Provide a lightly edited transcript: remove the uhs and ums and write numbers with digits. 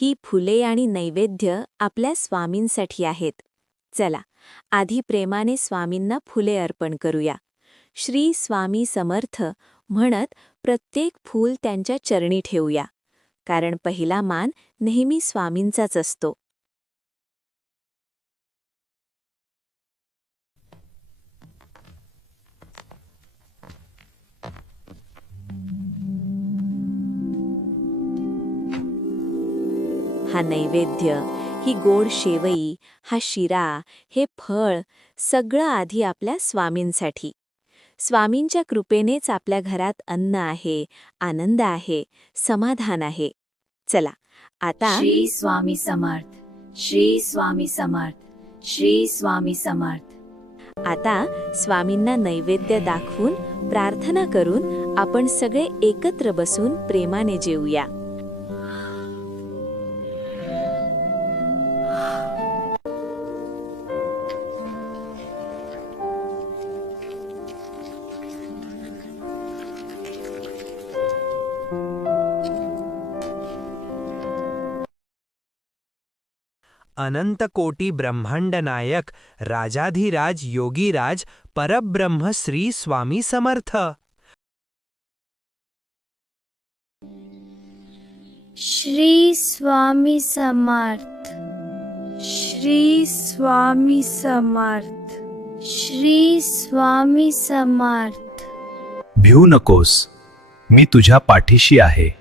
ही फुले आणि नैवेद्य आपल्या स्वामींसाठी आहेत. चला, आधी प्रेमाने स्वामींना फुले अर्पण करूया. श्री स्वामी समर्थ म्हणत प्रत्येक फूल त्यांच्या चरणी ठेवूया, कारण पहिला मान नेहमी स्वामींचाच असतो. हा नैवेद्य, ही गोड शेवई, हा शिरा, हे फळ सगळं आधी आपल्या स्वामींसाठी. स्वामींच्या कृपेनेच आपल्या घरात अन्न आहे, आनंद आहे, समाधान आहे. चला, आता श्री स्वामी समर्थ, श्री स्वामी समर्थ, श्री स्वामी समर्थ. आता स्वामींना नैवेद्य दाखवून प्रार्थना करून आपण सगळे एकत्र बसून प्रेमाने जेवूया. अनंत कोटी ब्रह्मांड नायक राजाधिराज योगीराज परब्रह्म श्री स्वामी समर्थ. श्री स्वामी समर्थ, श्री स्वामी समर्थ, श्री स्वामी समर्थ. भिवू नकोस, मी तुझ्या पाठीशी आहे.